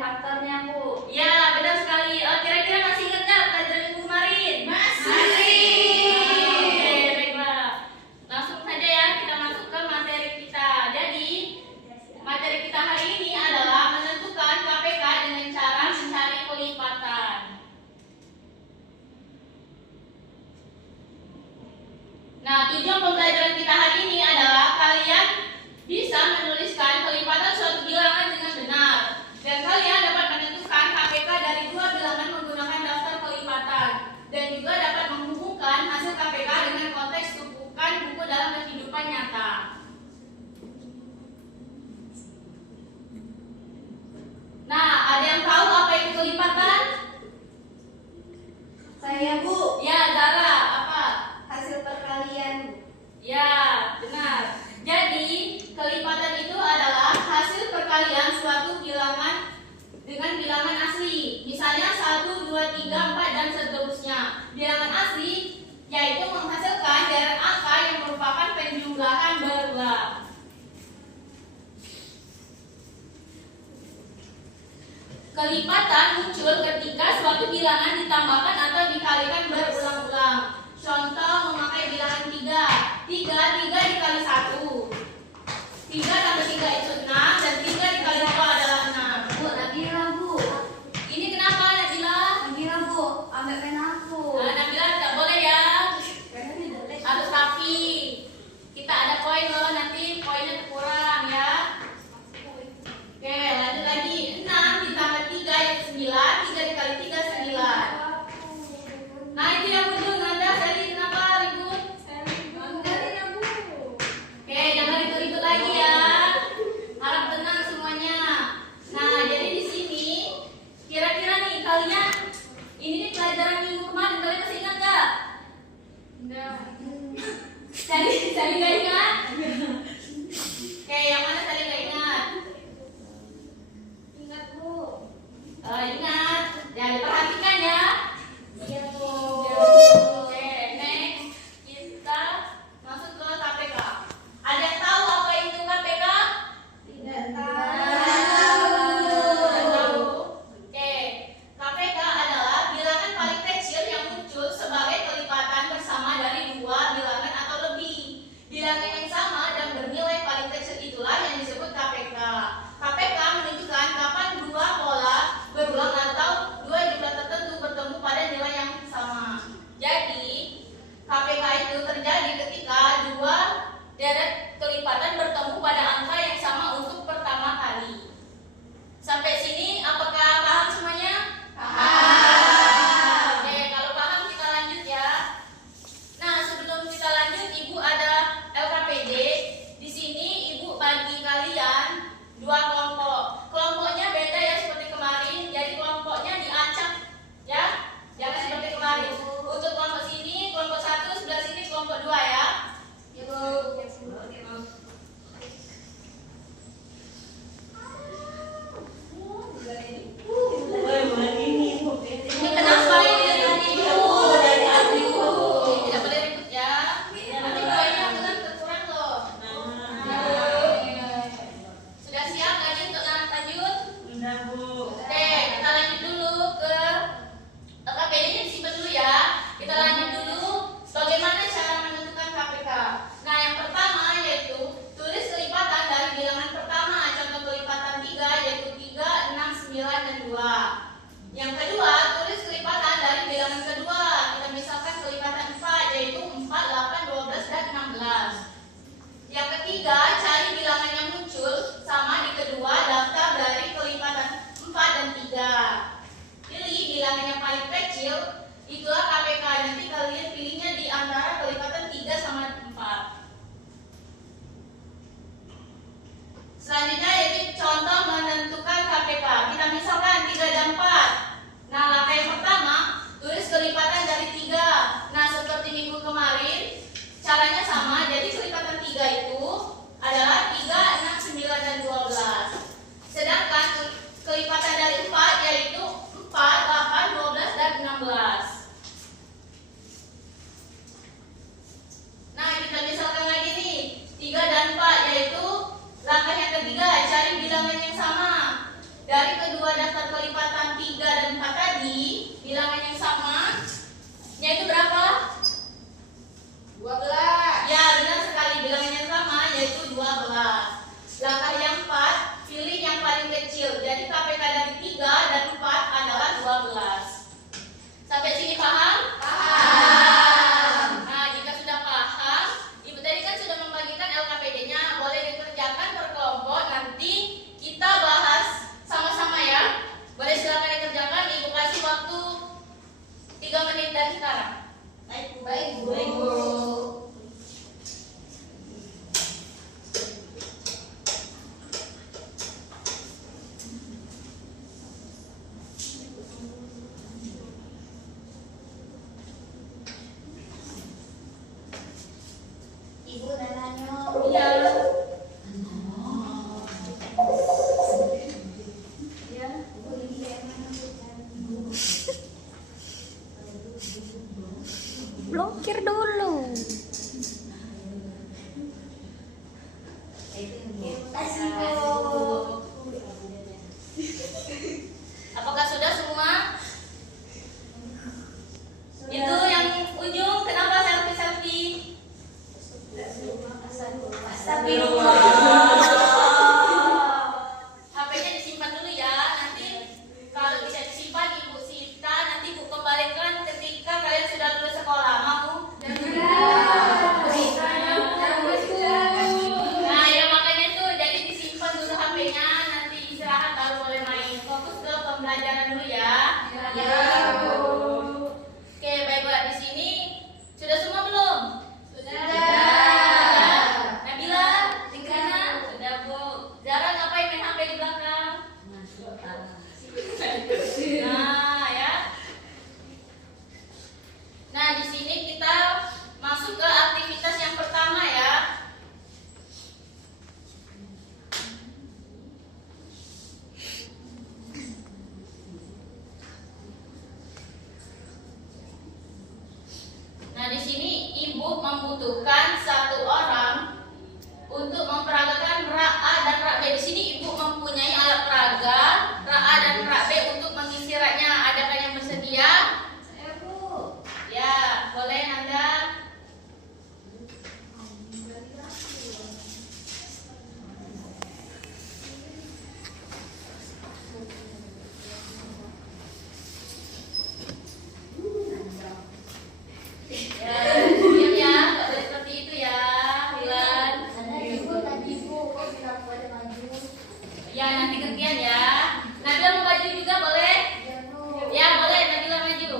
faktornya, Bu. Ya, benar sekali. Kira-kira masih ingat nggak pelajaran minggu kemarin? Masih. Oke, baiklah. Langsung saja ya kita masuk ke materi kita. Jadi, materi kita hari ini adalah menentukan KPK dengan cara mencari kelipatan. Nah, tujuan pembelajaran kita hari ini adalah kalian bisa menuliskan kelipatan suatu bilangan dengan benar. Dan kalian dapat menentukan KPK dari dua bilangan menggunakan daftar kelipatan. Dan juga dapat menghubungkan hasil KPK dengan konteks tumpukan buku dalam kehidupan nyata. Nah, ada yang tahu apa itu kelipatan? Saya, Bu. Ya, Zara, apa? Hasil perkalian. Ya, benar. Jadi, kelipatan itu adalah hasil perkalian suatu bilangan dengan bilangan asli. Misalnya 1, 2, 3, 4, dan seterusnya. Bilangan asli yaitu menghasilkan deret angka yang merupakan penjumlahan berulang. Kelipatan muncul ketika suatu bilangan ditambahkan atau dikalikan berulang-ulang. Contoh memakai bilangan 3. 3 dikali 1. 3 tambah 3 itu 6 dan 3 dikali 2 adalah 6. Bu, Nabila, Bu. Ini kenapa Nabila? Nabila, Bu. Ambil pena aku. Nabila tidak boleh ya. Penanya boleh. Harus rapi. Kita ada poin loh, nanti poinnya kurang ya. Oke, lanjut lagi. 6 ditambah 3 yaitu 9. 3 dikali 3 9. Nah, itu yang muncul Nanda. Sally kenapa ribut? Oke, jangan ribut-ribut lagi ya. Harap tenang semuanya. Nah, jadi di sini kira-kira nih kalian ini nih pelajaran minggu kemarin kalian masih ingat nggak? Enggak. Sally nggak ingat? Oke, yang mana Sally nggak ingat? Ingat, Bu. Ingat. Ya, diperhatikan ya. Iya, Bu. Oke, next kita masuk ke KPK. Ada yang tahu apa itu KPK? Tidak Tahu. Oke, KPK adalah bilangan paling kecil yang muncul sebagai kelipatan bersama dari dua bilangan atau lebih. Bilangan yang sama dan bernilai paling kecil itulah yang disebut KPK. KPK menunjukkan kapan dua pola berulang atau dua jumlah tertentu bertemu pada nilai yang sama. Jadi, KPK itu terjadi ketika dua deret kelipatan bertemu pada angka yang sama untuk pertama kali. Sampai sini apakah paham semuanya? Paham. Oke, kalau paham kita lanjut ya. Nah, sebelum kita lanjut, Ibu ada LKPD. Di sini Ibu bagi kalian dua kelompok. Kelompoknya beda ya seperti kemarin. Jadi kelompoknya diacak ya. Jangan seperti kemarin. Untuk kelompok sini, kelompok 1 sebelah sini kelompok 2 ya. Ibu. Ini kenapa ini dari Ibu? Dari aku. Tidak boleh ribut ya. Nanti poinnya akan berkurang loh. Sudah siap lagi untuk lanjut? Oke, kita lanjut dulu ke KPD-nya disimpan dulu ya. Kita lanjut dulu bagaimana cara menentukan KPK. Nah, yang pertama yaitu tulis kelipatan dari bilangan pertama. Contoh kelipatan 3 yaitu 3, 6, 9, dan 2. Yang kedua, tulis kelipatan dari bilangan kedua. Kita misalkan kelipatan 4 yaitu 4, 8, 12, dan 16. Yang ketiga, cari bilangan yang muncul sama di kedua daftar dari kelipatan 4 dan 3. Pilih bilangan yang paling kecil, itulah KPK. Nanti kalian pilihnya di antara kelipatan 3 sama 4. Selanjutnya yaitu contoh menentukan KPK. Kita misalkan 3 dan 4. Nah, langkah yang pertama, tulis kelipatan dari 3. Nah, seperti minggu kemarin, caranya sama. Jadi kelipatan 3 itu adalah 3, 6, 9, dan 12. Sedangkan kelipatan dari 4 yaitu 4, 8, 12, dan 16. Nah, kita misalkan lagi nih 3 dan 4 yaitu langkah yang ketiga, cari bilangan yang sama. kedua daftar kelipatan 3 dan 4 tadi, bilangan yang sama, yaitu berapa? 12. Ya, benar sekali, bilangan yang sama yaitu 12. Langkah yang 4, pilih yang paling kecil. Jadi KPK dari 3 dan 4 adalah 12. Sampai sini paham? Paham. Nah, jika sudah paham, Ibu tadi kan sudah membagikan LKPD-nya, boleh dikerjakan per kelompok. Nanti kita bahas sama-sama ya. Boleh silakan dikerjakan. Ibu kasih waktu 3 menit dari sekarang. Baik, Bu. Ibu nananya. Iya. Ya, Bu ini kayak mana, Bu? Blokir dulu. Kasih, Bu. Apakah sudah semua? Itu yang ujung kenapa selfie-selfie? HP-nya disimpan dulu ya. Nanti kalau bisa disimpan Ibu Sita, nanti Ibu kembalikan ketika kalian sudah lulus sekolah. Mau? Nah, ya makanya itu jadi disimpan dulu HP-nya, nanti istirahat baru boleh main. Fokus ke pembelajaran dulu ya. Oke, baik-baik di sini sudah semua belum? Nabila, Tigrina, sudah Bu. Zara ngapain main HP di belakang? Nah, ya. Nah, di sini kita masuk ke aktivitas yang pertama ya. Nah, di sini Ibu membutuhkan 1 orang untuk memperagakan rak A dan rak B. Di sini Ibu mempunyai alat peraga rak A dan rak B untuk mengisi raknya. Adakah yang bersedia? Saya, Bu. Ya, boleh Anda. Ya, diam ya, nggak boleh seperti itu ya, Wilan. Tadi Bu, kok bilang boleh maju? Ya, nanti gantian ya. Nabila mau maju juga boleh? Ya, Bu. Ya, boleh Nabila maju.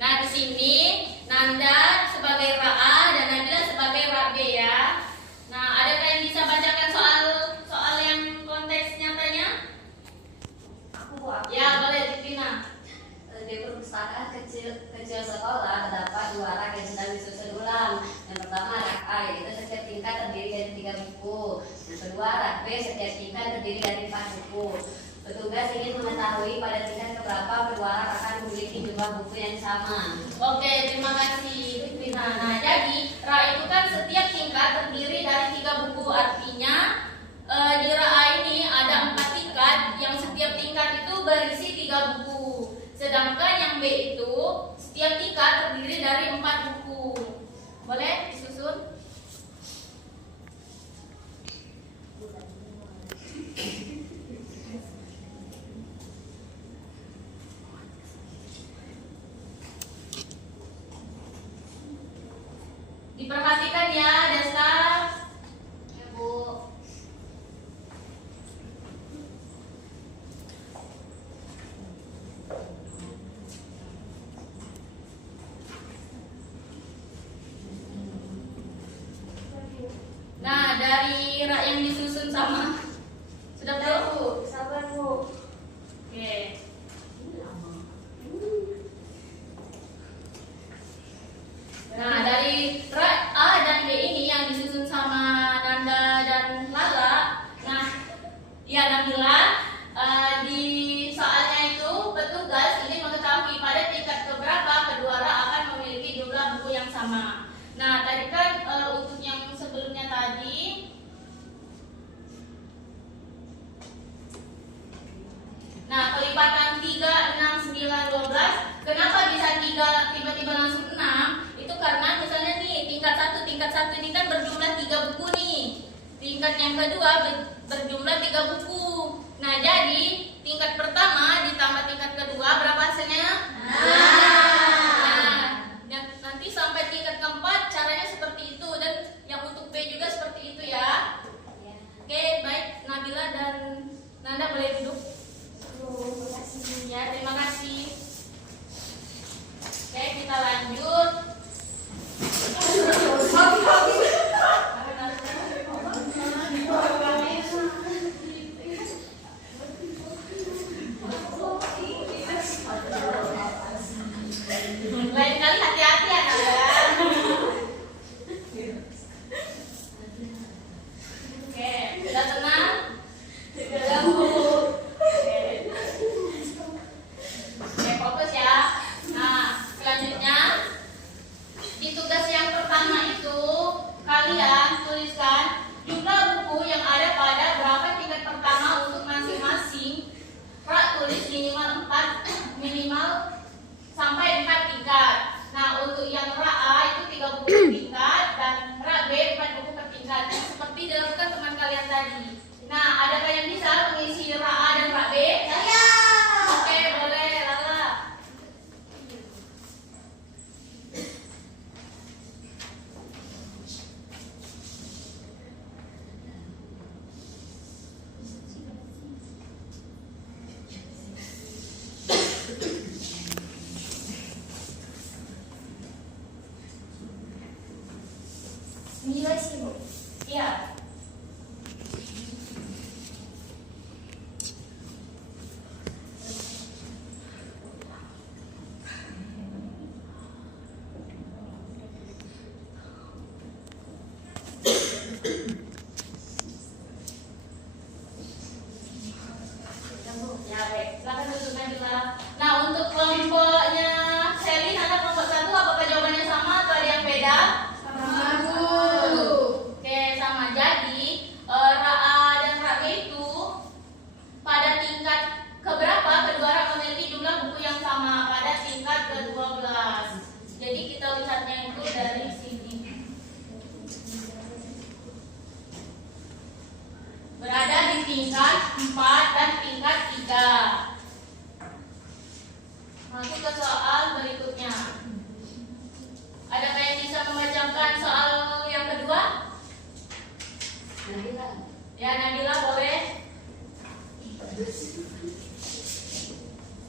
Nah, di sini Nanda sebagai rak A dan Nabila sebagai rak B ya. Nah, adakah yang bisa bacakan soal yang konteks nyatanya? Aku, Ya, boleh Tigrina. Di perpustakaan kecil sekolah terdapat 2 rak yang sedang disusun ulang. Yang pertama rak A, yaitu setiap tingkat terdiri dari 3 buku. Yang kedua rak B, setiap tingkat terdiri dari 4 buku. Petugas ingin mengetahui pada tingkat keberapa kedua rak akan memiliki jumlah buku yang sama. Oke, terima kasih Tigrina. Nah, jadi rak itu kan setiap tingkat terdiri dari 3 buku. Artinya di rak A ini ada 4 tingkat yang setiap tingkat itu berisi 3 buku. Sedangkan yang B itu setiap tingkat terdiri dari 4 buku. Boleh disusun? Diperhatikan ya, dasar. Ya, Bu. Nah, dari rak yang disusun sama sudah belum? Bu, sabar, Bu. Oke. Nah, dari rak A dan B ini yang disusun sama Nanda dan Lala. Nah, ya Nabila, di soalnya itu petugas ingin mengetahui pada tingkat keberapa kedua rak akan memiliki jumlah buku yang sama. Nah, tadi kan untuk yang sebelumnya tadi. Nah, kelipatan 3, 6, 9, 12. Kenapa bisa 3 tiba-tiba langsung 6? Itu karena misalnya nih tingkat 1 ini kan berjumlah 3 buku nih. Tingkat yang kedua berjumlah 3 buku. Nah, jadi tingkat pertama ditambah tingkat kedua berapa hasilnya? Nah, nanti sampai tingkat keempat caranya seperti itu, dan yang untuk B juga seperti itu ya. Oke, baik, Nabila dan Nanda boleh duduk. Ya, terima kasih. Oke, kita lanjut. Lain kali hati-hati ya, Nanda. Oke, sudah tenang? Oke, fokus ya. Nah, selanjutnya di tugas yang pertama itu kalian tuliskan jumlah buku yang ada pada berapa tingkat pertama untuk masing-masing. Tulis minimal 4, minimal sampai 4 tingkat. Nah, untuk yang A itu 3 buku per tingkat dan B 4 buku per tingkat. Seperti dilakukan teman kalian tadi. Nah, adakah yang bisa mengisi A dan B? Saya. Oke, boleh, Lala. Nilai sih, Bu. Iya. Ya, baik. Silakan duduk, Nabila. Nah, untuk kelompoknya Selin, ada kelompok 1, apakah jawabannya sama atau ada yang beda? Oke, sama. Jadi Ra dan Ra B itu pada tingkat keberapa kedua Ra memiliki jumlah buku yang sama, pada tingkat ke-12. Jadi kita lihatnya itu dari sini. Berada di tingkat 4 dan tingkat 3. Masuk ke soal berikutnya. Adakah yang bisa membacakan soal yang kedua? Nabila. Ya, Nabila boleh.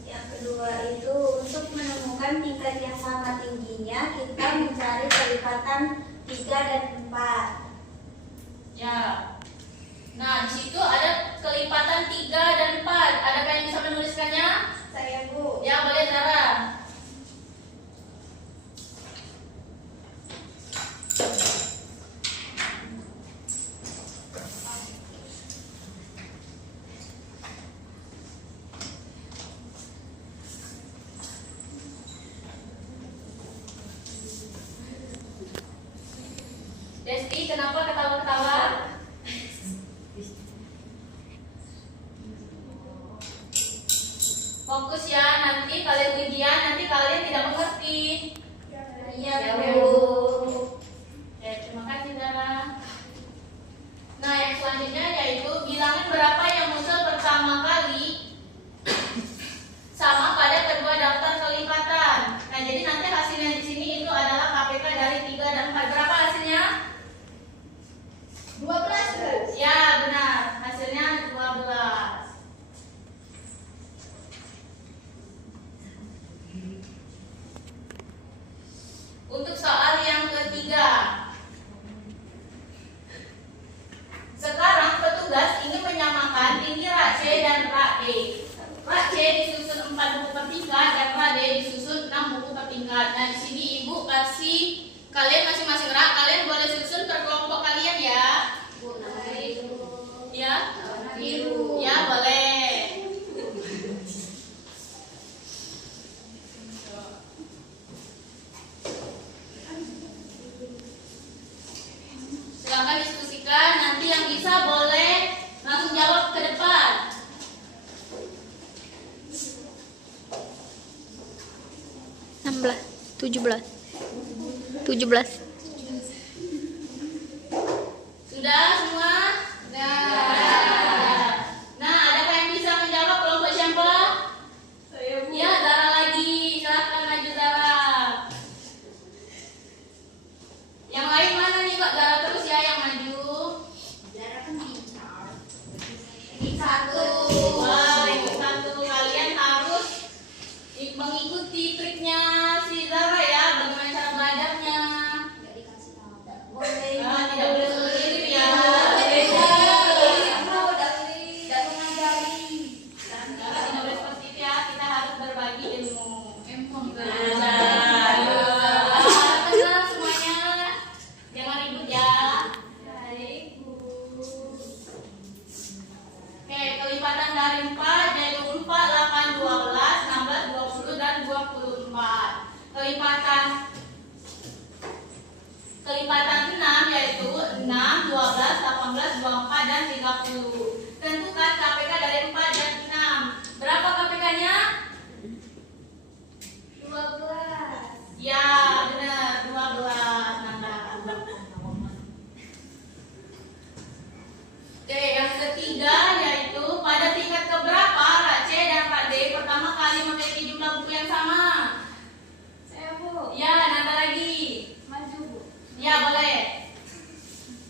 Yang kedua itu untuk menemukan tingkat yang sama tingginya kita mencari kelipatan 3 dan 4. Ya. Nah, di situ ada kelipatan 3 dan 4. Adakah yang bisa menuliskannya? Saya, Bu. Ya, boleh, Zara. Desti, kenapa ketawa-ketawa? Fokus ya, nanti kalian ujian, nanti kalian tidak mengerti. Iya, Ya, Bu. Oke, terima kasih, Zara. Nah, yang selanjutnya yaitu bilangan berapa yang muncul pertama kali sama pada kedua daftar kelipatan. Nah, jadi nanti hasilnya di sini itu adalah KPK dari 3 dan 4. Berapa hasilnya? 12, Bu. Ya, benar. Hasilnya 12. Untuk soal Silakan diskusikan. Nanti yang bisa boleh langsung jawab ke depan. Tujuh belas. 17. Sudah semua? Nah, adakah yang bisa menjawab kelompok siapa? Ya, Zara lagi. Silakan maju Zara. Yang lain mana nih Kak? Zara terus ya yang maju. Zara kan pintar. Satu. Wah, yang satu. Kalian harus mengikuti triknya si Zara ya. Bagaimana cara belajarnya? Nggak dikasih tahu. Boleh. Tidak boleh sendiri ya. Dan mengajari. Zara tidak boleh seperti itu ya. Kita harus berbagi ilmu. Tenang semuanya. Jangan ribut ya. Oke, kelipatan dari 4 yaitu 4, 8, 12, 16, 20, dan 24. Kelipatan 6 yaitu 6, 12, 18, 24, dan 30. Tentukan KPK dari 4 dan 6. Berapa KPK-nya? 12. Ya, benar, 12. Nanda. Oke, yang ketiga yaitu pada tingkat keberapa Rak C dan Rak D pertama kali memiliki jumlah buku yang sama? Saya Bu. Ya, Nanda lagi. Maju Bu. Ya, boleh.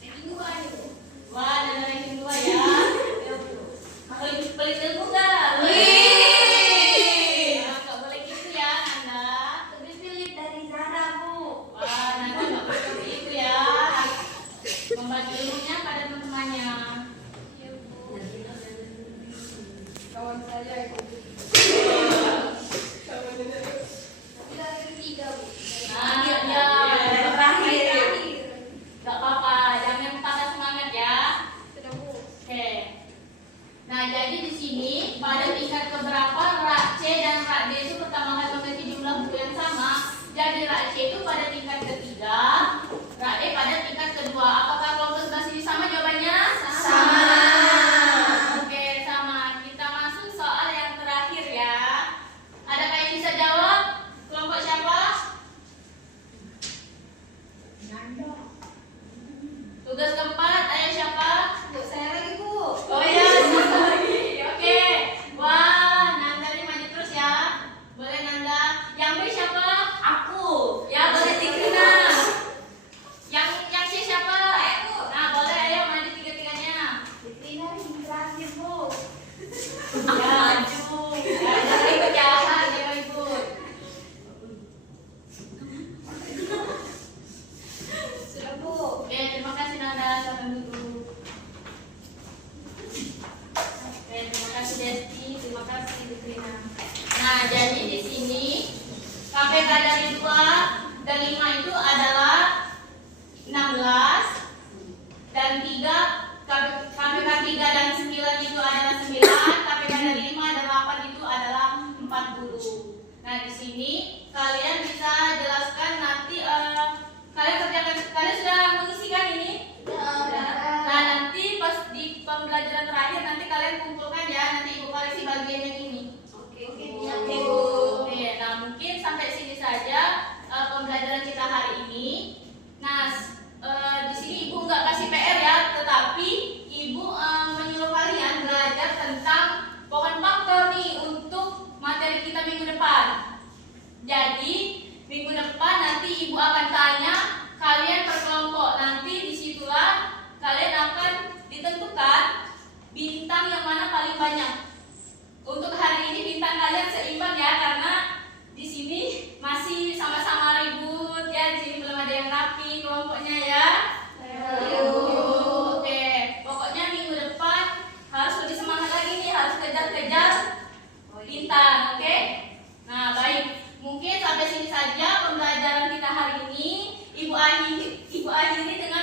Ranking 2 aja Bu. Wah, Nanda ranking 2 ya. Ya Bu. Pelit ilmu nggak? Wih. Nggak boleh gitu ya, Nanda. Lebih pilih dari Zara Bu. Wah, Nanda nggak boleh seperti itu ya. Membagi ilmunya pada teman-temannya. Ya Bu. Kawan saya ikut. Tapi dari ketiga Bu. Nah, ya. Terakhir. Gak apa-apa, jangan patah semangat ya. Sudah Bu. Oke. Nah, jadi di sini pada tingkat keberapa Rak C dan Rak D itu pertama kali memiliki jumlah buku yang sama. Jadi Rak C itu pada tingkat ketiga, Rak D pada tingkat kedua. Apakah kelompok sebelah sini sama jawabannya? Sama. Oke, sama. Kita masuk soal yang terakhir ya. Adakah yang bisa jawab? Kelompok siapa? Tugas keempat, ayo siapa? Bu, saya lagi Bu. Oh iya, satu lagi. Oke. Wah, Nanda nih maju terus ya. Boleh Nanda. Yang B siapa? Aku. Ya, boleh Tigrina. Yang C siapa? Saya Bu. Nah, boleh ayo maju tiga-tiganya. Fitrina yang terakhir Bu. Ya, maju. Ya, jangan ikut ya, jangan ikut. Sudah Bu. Oke, terima kasih Nanda. Silakan duduk. Oke, terima kasih Desti, terima kasih Tigrina. Nah, jadi di sini KPK dari 2 dan 5 itu adalah 16 dan 3 KPK 3 dan 9 itu adalah 9, KPK dari 5 dan 8 itu adalah 40. Nah, di sini kalian bisa jelaskan nanti kalian sudah mengisikan ini? Nah, nanti pas di pembelajaran terakhir nanti kalian kumpulkan ya, nanti Ibu koreksi bagian yang ini. Oke Oke, Bu. Oke, nah mungkin sampai sini saja pembelajaran kita hari ini. Nah, di sini Ibu nggak kasih PR ya, tetapi Ibu menyuruh kalian belajar tentang pohon faktor nih untuk materi kita minggu depan. Jadi minggu depan nanti Ibu akan tanya kalian per kelompok. Nanti disitulah kalian akan ditentukan bintang yang mana paling banyak. Untuk hari ini bintang kalian seimbang ya, karena di sini masih sama-sama ribut ya. Di sini belum ada yang rapi kelompoknya ya. Oke, pokoknya minggu depan harus lebih semangat lagi nih, harus kejar-kejar bintang, oke? Nah, baik. Mungkin sampai sini saja pembelajaran kita hari ini. Ibu akhiri dengan